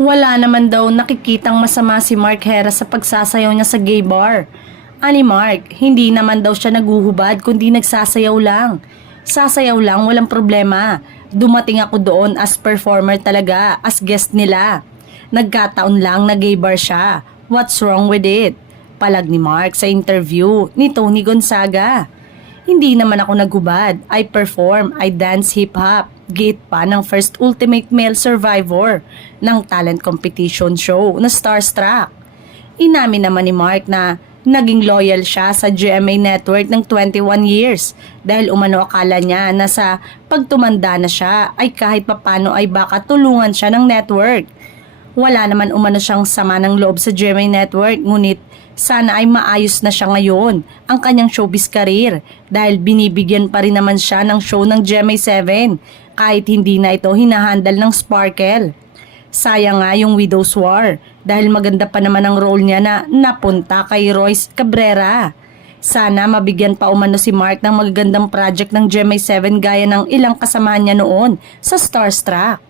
Wala naman daw nakikitang masama si Mark Hera sa pagsasayaw niya sa gay bar. Ani Mark, hindi naman daw siya naguhubad kundi nagsasayaw lang. Sasayaw lang, walang problema. Dumating ako doon as performer talaga, as guest nila. Nagkataon lang na gay bar siya. What's wrong with it? Palag ni Mark sa interview ni Tony Gonzaga. Hindi naman ako naghubad. I perform, I dance hip-hop. Gate pa ng first ultimate male survivor ng talent competition show na Starstruck. Inamin naman ni Mark na naging loyal siya sa GMA Network ng 21 years dahil umano akala niya na sa pagtumanda na siya ay kahit papano ay baka tulungan siya ng network. Wala naman umano siyang sama ng loob sa GMA Network, ngunit sana ay maayos na siya ngayon ang kanyang showbiz career dahil binibigyan pa rin naman siya ng show ng GMA7 kahit hindi na ito hinahandle ng Sparkle. Sayang nga yung Widow's War dahil maganda pa naman ang role niya na napunta kay Royce Cabrera. Sana mabigyan pa umano si Mark ng magagandang project ng GMA7 gaya ng ilang kasamahan niya noon sa Starstruck.